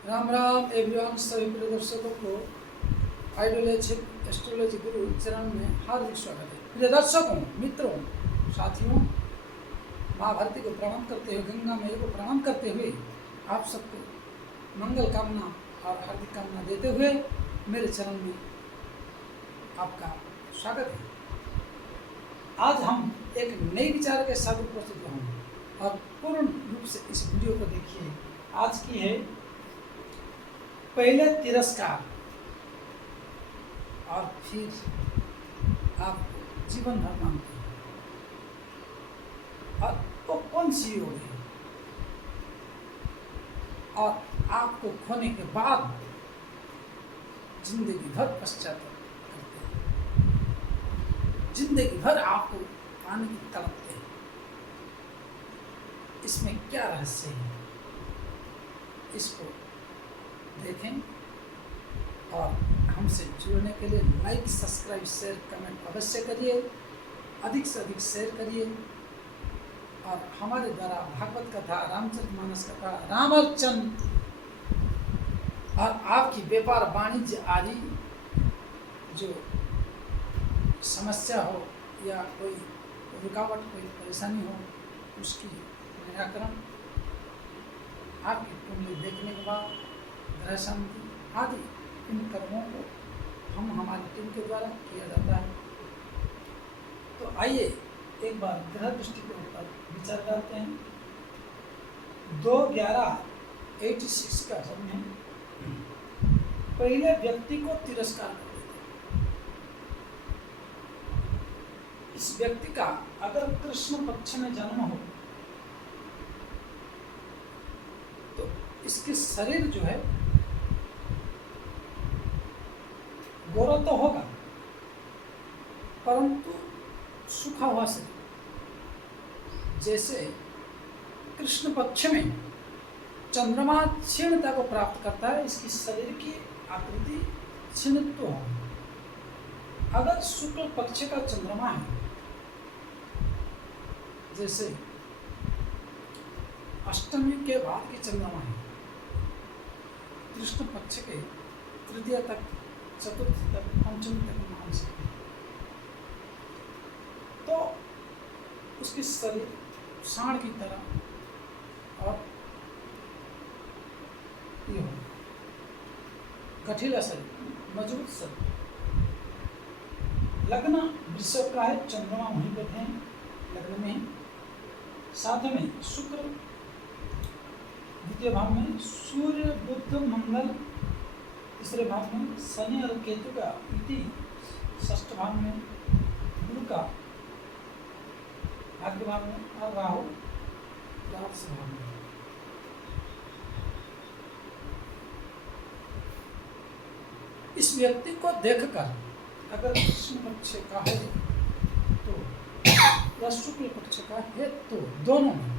Ram Ram everyone, सभी प्रिय दर्शकों को आइडियोलॉजी एस्ट्रोलॉजी गुरु चरण में हार्दिक स्वागत है। प्रिय दर्शकों, मित्रों, साथियों, माँ भारती को प्रणाम करते हुए, गंगा मैया को प्रणाम करते हुए आप सबको मंगल कामना और हार्दिक कामना देते हुए मेरे चरण में आपका स्वागत है। आज हम एक नए विचार के साथ उपस्थित होंगे और पूर्ण रूप से इस वीडियो को देखिए। आज की है पहले तिरस्कार और फिर आप जीवन भर मानते हैं, और वो कौन सी योग है और आपको खोने के बाद जिंदगी भर पश्चाताप करते हैं, जिंदगी भर आपको पाने की तड़पते हैं। इसमें क्या रहस्य है, इसको देखें और हमसे जुड़ने के लिए लाइक, सब्सक्राइब, शेयर, कमेंट अवश्य करिए। अधिक से अधिक शेयर करिए और हमारे द्वारा भागवत कथा, रामचरितमानस कथा, रामार्चन और आपकी व्यापार वाणिज्य आदि जो समस्या हो या कोई रुकावट, कोई परेशानी हो, उसकी निराकरण आपकी कुंडली देखने के बाद, ग्रह शांति आदि इन कर्मों को हम हमारी टीम के द्वारा किया जाता है। तो आइए एक बार ग्रह दृष्टि के ऊपर विचार करते हैं। 2/11/86 का समय है। पहले व्यक्ति को तिरस्कार कर देते हैं। इस व्यक्ति का अगर कृष्ण पक्ष में जन्म हो तो इसके शरीर जो है गोरा तो होगा, परंतु सूखा हुआ शरीर। जैसे कृष्ण पक्ष में चंद्रमा क्षीणता को प्राप्त करता है, इसकी शरीर की आकृति क्षीणत्व हो। अगर शुक्ल पक्ष का चंद्रमा है, जैसे अष्टमी के बाद की चंद्रमा है, कृष्ण पक्ष के तृतीय तक, चतुर्थ तक, पंचमी तक मान सकते, तो उसकी शरीर सांड की तरह और ये हो गठीला शरीर, मजबूत शरीर। लग्न वृषभ का है, चंद्रमा वहीं बैठे हैं लग्न में, साथ में शुक्र द्वितीय भाव में, सूर्य बुध मंगल तीसरे भाव में, शनि और केतु का इति षष्ठ भाव में, गुरु का भाग्य भाव में और राहु द्वादश भाव में। इस व्यक्ति को देखकर अगर कृष्ण पक्ष का है तो या शुक्ल पक्ष का है तो दोनों में,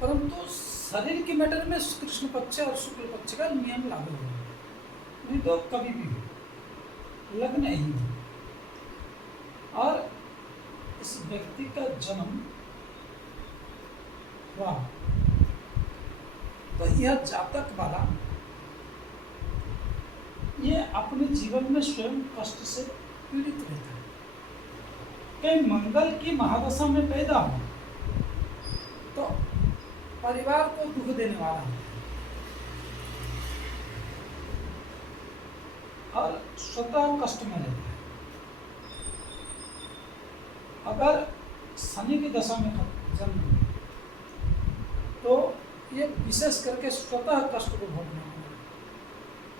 परंतु शरीर के मैटर में कृष्ण पक्ष और शुक्ल पक्ष का नियम लागू है, नहीं तो कभी भी लग्न ही है। और इस व्यक्ति का जन्म हुआ तो यह जातक वाला ये अपने जीवन में स्वयं कष्ट से पीड़ित रहता है। कहीं मंगल की महादशा में पैदा हो तो परिवार को दुख देने वाला है और स्वतः कष्ट में रहता है। अगर शनि की दशा में जन्म तो ये विशेष करके स्वतः कष्ट को भोगने वाला है,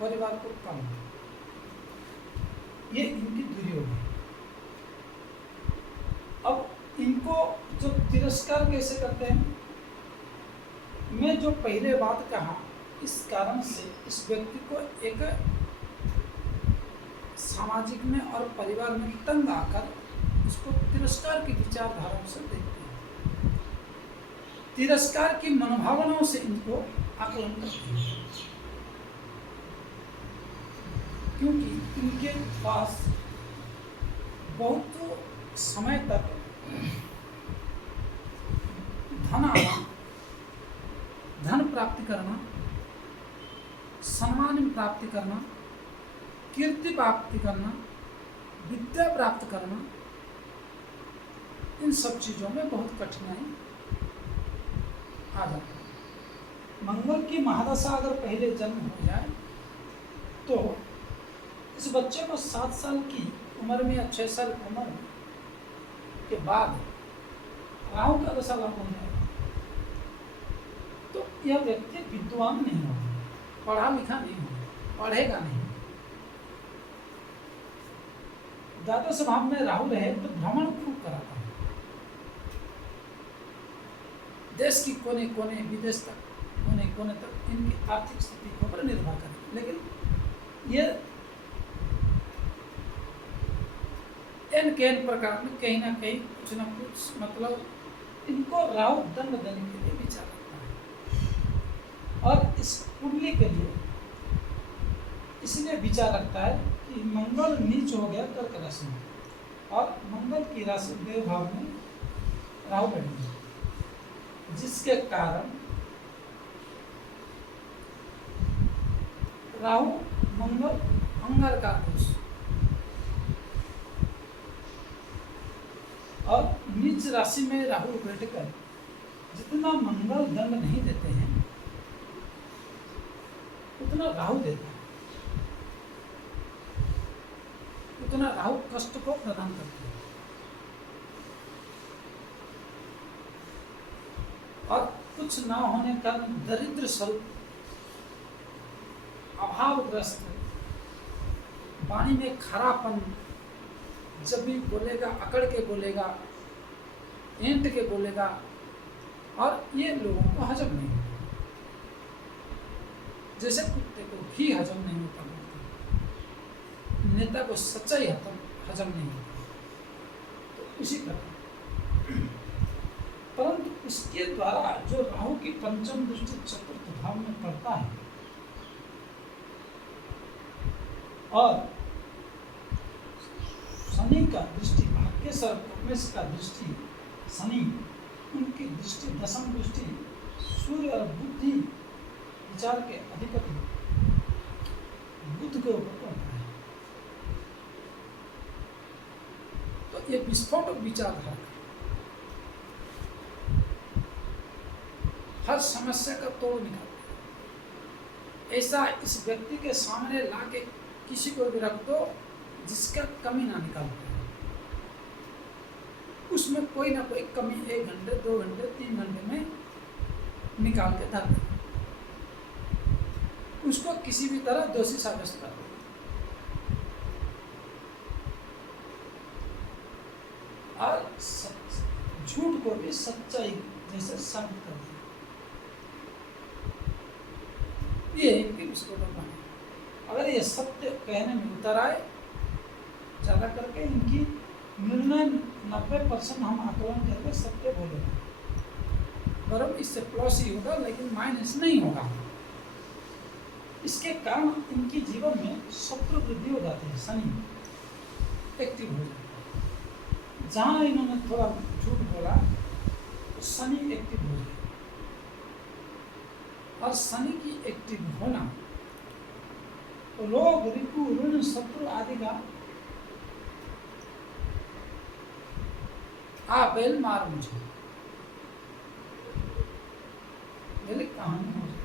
परिवार को कम। ये इनकी दूरी होगी। अब इनको जो तिरस्कार कैसे करते हैं, मैं जो पहले बात कहा, इस कारण से इस व्यक्ति को एक सामाजिक में और परिवार में तंग आकर इसको तिरस्कार की विचारधाराओं से देखते हैं, तिरस्कार की मनोभावनाओं से इनको आकलन करते हैं, क्योंकि इनके पास बहुत समय तक धन आना, धन प्राप्ति करना, सम्मान प्राप्ति करना, कीर्ति प्राप्ति करना, विद्या प्राप्त करना, इन सब चीज़ों में बहुत कठिनाई आ जाती है। मंगल की महादशा अगर पहले जन्म हो जाए तो इस बच्चे को 7 साल की उम्र में या 6 साल की उम्र के बाद राहु का दशा लागू हो जाएगा, तो यह व्यक्ति विद्वान नहीं होगा, पढ़ा लिखा नहीं होगा, पढ़ेगा नहीं। द्वादश भाव में राहु रहे तो भ्रमण खूब कराता है, देश की कोने कोने, विदेश तक, कोने कोने तक इनकी आर्थिक स्थिति के ऊपर निर्भर करे। लेकिन ये एन के एन प्रकार में कहीं ना कहीं कुछ ना कुछ मतलब इनको राहु दंड देने के लिए विचार करता है, और इस कुंडली के लिए इसलिए विचार रखता है कि मंगल नीच हो गया कर्क राशि में, और मंगल की राशि देव भाव में राहु बैठ गया, जिसके कारण राहु मंगल अंगार का दोष, और नीच राशि में राहु बैठकर जितना मंगल दंड नहीं देते हैं उतना राहु देता है, उतना राहु कष्ट को प्रदान करते हैं। और कुछ ना होने का दरिद्र स्वरूप, अभावग्रस्त, वाणी में खरापन, जब भी बोलेगा अकड़ के बोलेगा, एंट के बोलेगा, और ये लोगों को हजम नहीं होता, जैसे कुत्ते को घी हजम नहीं होता, नेता को सच्चाई हजम नहीं होता, तो इसी प्रकार। परंतु इसके द्वारा जो राहु की पंचम दृष्टि चतुर्थ भाव में पड़ता है, और शनि का दृष्टि, भाग्येश्वर परमेश का दृष्टि शनि, उनकी दृष्टि दशम दृष्टि सूर्य और बुद्धि विचार के अधिपति बुध के ऊपर पड़ता है, तो ये विस्फोटक विचारधारा हर समस्या का तोड़ निकालता है। ऐसा इस व्यक्ति के सामने लाके किसी को भी रख दो जिसका कमी ना निकालते हैं, उसमें कोई ना कोई कमी 1 घंटे 2 घंटे 3 घंटे में निकाल के धर दे, उसको किसी भी तरह दोषी साबित कर दो। और झूठ को भी सच्चाई जैसे साबित कर दो। ये इनकी विस्फोटक वाणी। अगर ये सत्य कहने में उतर आए, ज़्यादा करके इनकी निर्णय 90% हम आकलन करके सत्य बोलेंगे, बरम इससे प्लस ही होगा लेकिन माइनस नहीं होगा। इसके कारण इनकी जीवन में शत्रु वृद्धि हो जाती है, शनि एक्टिव हो जाता है। जहाँ इन्होंने थोड़ा झूठ बोला तो शनि एक्टिव हो जाए, और शनि की एक्टिव होना तो रोग रिपु ऋण शत्रु आदि का बेल मार मुझे, मेरी कहानी हो जाए।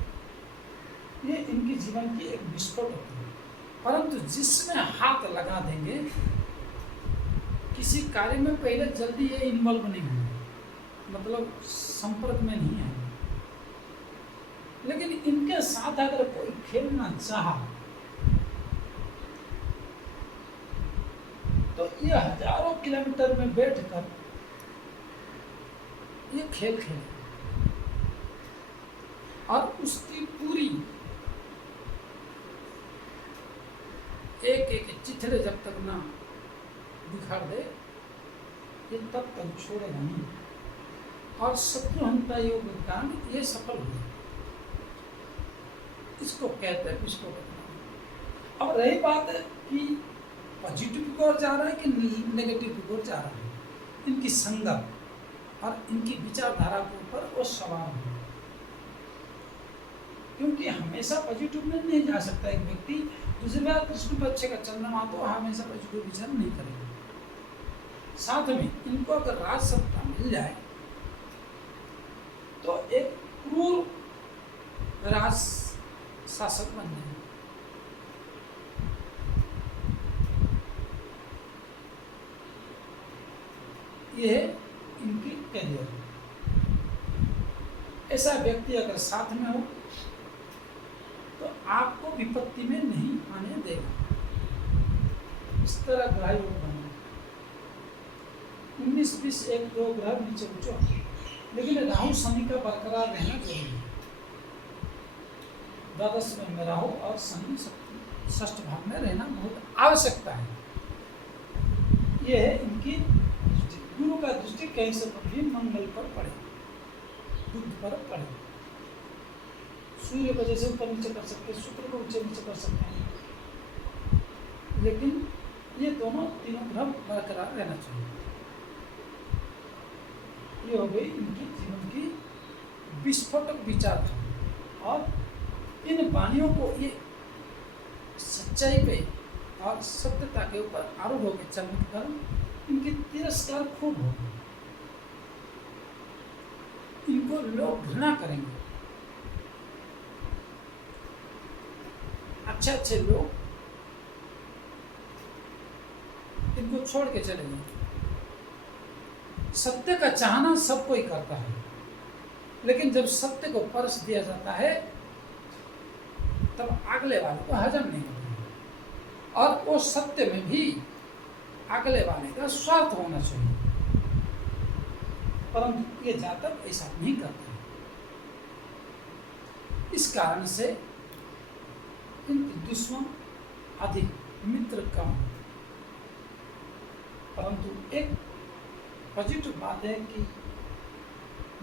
ये इनके जीवन की एक विस्फोट होती है। परंतु जिसमें हाथ लगा देंगे, किसी कार्य में पहले जल्दी ये इन्वॉल्व नहीं होंगे, मतलब संपर्क में नहीं आएंगे, लेकिन इनके साथ अगर कोई खेलना चाहा तो ये हजारों किलोमीटर में बैठकर ये खेल खेले, और उसकी पूरी एक एक चिथड़े जब तक ना दिखाड़ दे, ये तब तक छोड़ेगा नहीं, और शत्रुहंता योग के कारण ये सफल हो जाए। इसको कहते हैं विस्फोटक। अब रही बात है कि पॉजिटिव की ओर जा रहा है कि नेगेटिव की ओर जा रहा है, इनकी संगत और इनकी विचारधारा के ऊपर वो सवाल है। क्योंकि हमेशा पॉजिटिव में नहीं जा सकता एक व्यक्ति। दूसरी बात, कृष्ण पक्ष का चंद्रमा तो हमेशा पॉजिटिव विचार नहीं करेगा। साथ में इनको अगर राज सत्ता मिल जाए तो एक क्रूर राज शासक बन जाए। यह है इनकी कैरियर। ऐसा व्यक्ति अगर साथ में हो तो आपको विपत्ति में नहीं आने देगा। इस तरह ग्रह योग बना 19, 20, 1, 2 ग्रह नीचे ऊंचो, लेकिन राहु शनि का बरकरार रहना जरूरी है। द्वादश में राहु और शनि षष्ठ भाव में रहना बहुत आवश्यकता है। यह है इनकी दृष्टि। गुरु का दृष्टि कहीं से भी मंगल पर पड़े, बुध पर पड़े। सूर्य को जैसे ऊपर नीचे कर सकते हैं, शुक्र को ऊंचे नीचे कर सकते हैं, लेकिन ये दोनों तीनों ग्रह बरकरार रहना चाहिए। ये हो गई इनकी जीवन की विस्फोटक विचार। और इन वाणियों को ये सच्चाई पे और सत्यता के ऊपर आरूढ़ होकर चलने के कारण इनकी तिरस्कार खूब होगी। इनको लोग घृणा करेंगे। अच्छे अच्छे लोग इनको छोड़ के चले गए। सत्य का चाहना सब कोई करता है, लेकिन जब सत्य को परस दिया जाता है तब अगले वाले को हजम नहीं होता है। और वो सत्य में भी अगले वाले का स्वार्थ होना चाहिए, परंतु ये जातक ऐसा नहीं करते। इस कारण से इनके दुश्मन अधिक, मित्र कम। परंतु एक पॉजिटिव बात है कि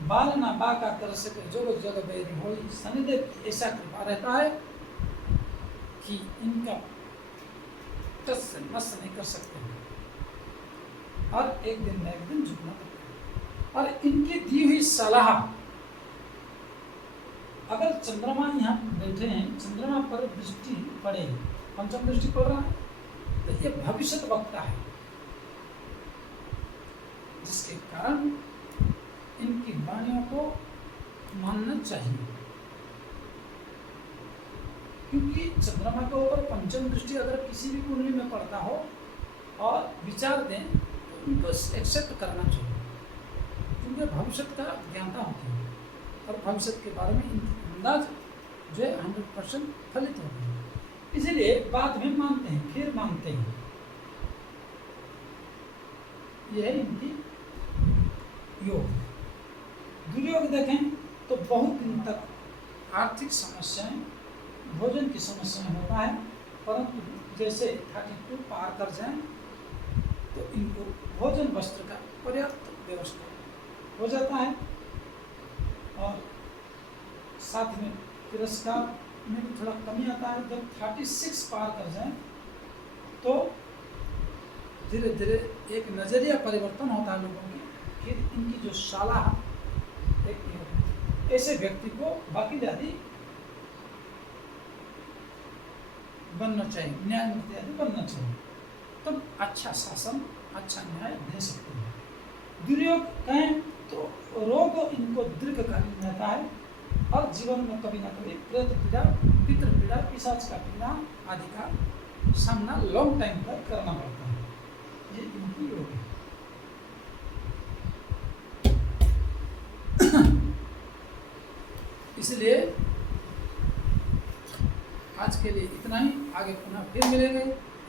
बाल ना बाका कर सके जो जग बैरी हो। शनिदेव की ऐसा कृपा रहता है कि इनका टस से मस नहीं कर सकते और एक दिन न एक दिन झुकना पड़ता है। और इनकी दी हुई सलाह, अगर चंद्रमा यहाँ बैठे हैं, चंद्रमा पर दृष्टि पड़े, पंचम दृष्टि पड़ रहा है, तो ये भविष्य वक्ता है, जिसके कारण इनकी वाणियों को मानना चाहिए। क्योंकि चंद्रमा के ऊपर पंचम दृष्टि अगर किसी भी कुंडली में पड़ता हो और विचार दें तो उनको एक्सेप्ट करना चाहिए, क्योंकि भविष्य का ज्ञाता होती है और भविष्य के बारे में अंदाज जो है 100% फलित होता है। इसलिए बाद में मानते हैं, फिर मानते हैं। यह है इनकी योग। दुर्योग देखें तो बहुत दिन तक आर्थिक समस्याएं, भोजन की समस्याएं होता है, परंतु जैसे 32 पार कर जाएं तो इनको भोजन वस्त्र का पर्याप्त व्यवस्था हो जाता है। और साथ में तिरस्कार में भी थोड़ा कमी आता है। जब 36 पार कर जाएं तो धीरे धीरे एक नजरिया परिवर्तन होता है लोगों की। फिर इनकी जो सलाह ऐसे व्यक्ति को बाकी आदि बनना चाहिए, न्यायमूर्ति आदि बनना चाहिए, तब अच्छा शासन, अच्छा न्याय दे सकते हैं। दुर्योग कहें तो रोग इनको दीर्घकालीन रहता है और जीवन में कभी ना कभी प्रेत पीड़ा, पितृ पीड़ा, पिशाच का पीड़ा आदि का सामना लॉन्ग टाइम तक करना पड़ता है। ये इनकी योग है। इसलिए आज के लिए इतना ही। आगे पुनः फिर मिलेंगे।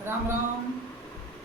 राम राम।